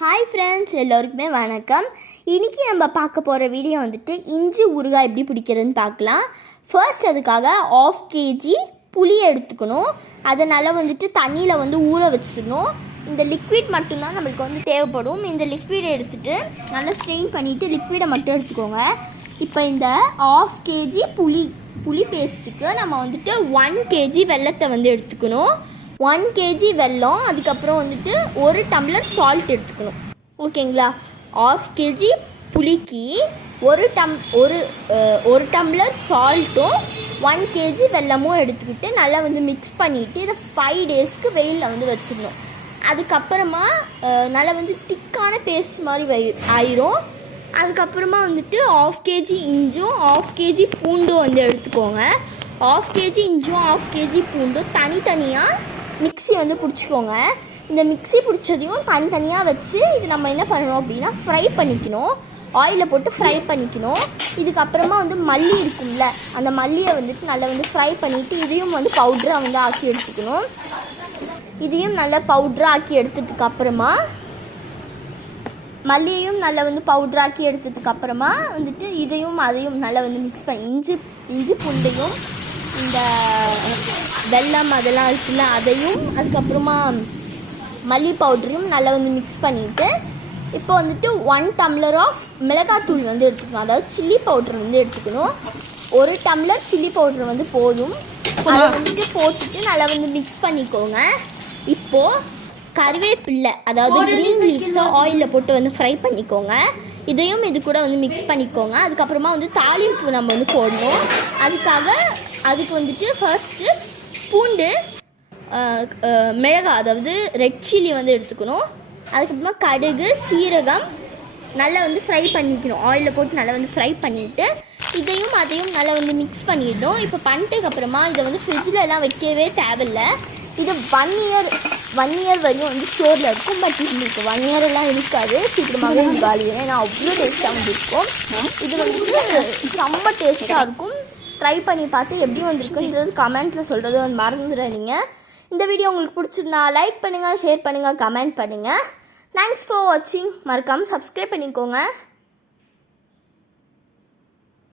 Hi friends, எல்லோருக்குமே வணக்கம். இன்றைக்கி நம்ம பார்க்க போகிற வீடியோ வந்துட்டு இஞ்சி ஊறுகாய் எப்படி பிடிக்கிறதுன்னு பார்க்கலாம். ஃபர்ஸ்ட் அதுக்காக 1/2 kg புளி எடுத்துக்கணும். அதனால் வந்துட்டு தண்ணியில் வந்து ஊற வச்சிடணும். இந்த லிக்விட் மட்டும்தான் நம்மளுக்கு வந்து தேவைப்படும். இந்த லிக்விடை எடுத்துகிட்டு நல்லா ஸ்ட்ரெயின் பண்ணிவிட்டு லிக்விடை மட்டும் எடுத்துக்கோங்க. இப்போ இந்த 1/2 kg புளி பேஸ்ட்டுக்கு நம்ம வந்துட்டு 1 kg வெல்லத்தை வந்து எடுத்துக்கணும். 1 kg வெல்லம், அதுக்கப்புறம் வந்துட்டு 1 டம்ளர் சால்ட் எடுத்துக்கணும். ஓகேங்களா? 1/2 kg புளிக்கு ஒரு டம்ளர் சால்ட்டும் 1 kg வெல்லமும் எடுத்துக்கிட்டு நல்லா வந்து மிக்ஸ் பண்ணிவிட்டு இதை 5 daysக்கு வெயிலில் வந்து வச்சிடணும். அதுக்கப்புறமா நல்லா வந்து திக்கான பேஸ்ட் மாதிரி ஆயிரும். அதுக்கப்புறமா வந்துட்டு 1/2 kg இஞ்சும் 1/2 kg பூண்டும் வந்து எடுத்துக்கோங்க. 1/2 kg இஞ்சும் 1/2 kg பூண்டும் தனித்தனியாக மிக்ஸி வந்து பிடிச்சிக்கோங்க. இந்த மிக்ஸி பிடிச்சதையும் தனித்தனியாக வச்சு இது நம்ம என்ன பண்ணணும் அப்படின்னா ஃப்ரை பண்ணிக்கணும். ஆயிலில் போட்டு ஃப்ரை பண்ணிக்கணும். இதுக்கப்புறமா வந்து மல்லி இருக்கும்ல, அந்த மல்லியை வந்துட்டு நல்லா வந்து ஃப்ரை பண்ணிவிட்டு இதையும் வந்து பவுட்ராக வந்து ஆக்கி எடுத்துக்கணும். இதையும் நல்லா பவுட்ராக ஆக்கி எடுத்ததுக்கப்புறமா மல்லியையும் நல்லா வந்து பவுட்ராக்கி எடுத்ததுக்கப்புறமா வந்துட்டு இதையும் அதையும் நல்லா வந்து மிக்ஸ் பண்ணி இஞ்சி பூண்டையும் இந்த வெல்லம் அதெல்லாம் இருக்குல்ல அதையும் அதுக்கப்புறமா மல்லி பவுடரையும் நல்லா வந்து மிக்ஸ் பண்ணிவிட்டு இப்போ வந்துட்டு 1 டம்ளர் ஆஃப் மிளகாத்தூள் வந்து எடுத்துக்கணும். அதாவது சில்லி பவுட்ரு வந்து எடுத்துக்கணும். 1 டம்ளர் சில்லி பவுட்ரு வந்து போதும். அதை வந்துட்டு போட்டுட்டு நல்லா வந்து மிக்ஸ் பண்ணிக்கோங்க. இப்போது கருவேப்பில்லை, அதாவது க்ரீன் லீவ்ஸை ஆயிலில் போட்டு வந்து ஃப்ரை பண்ணிக்கோங்க. இதையும் இது கூட வந்து மிக்ஸ் பண்ணிக்கோங்க. அதுக்கப்புறமா வந்து தாளிப்பு நம்ம வந்து போடணும். அதுக்கு வந்துட்டு ஃபர்ஸ்ட்டு பூண்டு, மிளகாய் அதாவது ரெட் சில்லி வந்து எடுத்துக்கணும். அதுக்கப்புறமா கடுகு, சீரகம் நல்லா வந்து ஃப்ரை பண்ணிக்கணும். ஆயிலில் போட்டு நல்லா வந்து ஃப்ரை பண்ணிவிட்டு இதையும் அதையும் நல்லா வந்து மிக்ஸ் பண்ணிடணும். இப்போ பண்ணிட்டதுக்கப்புறமா இதை வந்து ஃப்ரிட்ஜில் எல்லாம் வைக்கவே தேவையில்லை. இது 1 year வரையும் வந்து ஸ்டோரில் இருக்கும். பட் உங்களுக்கு 1 year எல்லாம் இருக்காது, சீக்கிரமாகவே இது காலியும். ஏன்னா அவ்வளோ டேஸ்ட்டாக வந்து இருக்கும். இது வந்துட்டு ரொம்ப டேஸ்ட்டாக இருக்கும். ட்ரை பண்ணி பார்த்து எப்படி வந்திருக்குன்றது கமெண்ட்டில் சொல்கிறது வந்து மறந்துடுறீங்க. இந்த வீடியோ உங்களுக்கு பிடிச்சிருந்தா லைக் பண்ணுங்கள், ஷேர் பண்ணுங்கள், கமெண்ட் பண்ணுங்கள். தேங்க்ஸ் ஃபார் வாட்சிங். மறக்காமல் சப்ஸ்கிரைப் பண்ணிக்கோங்க.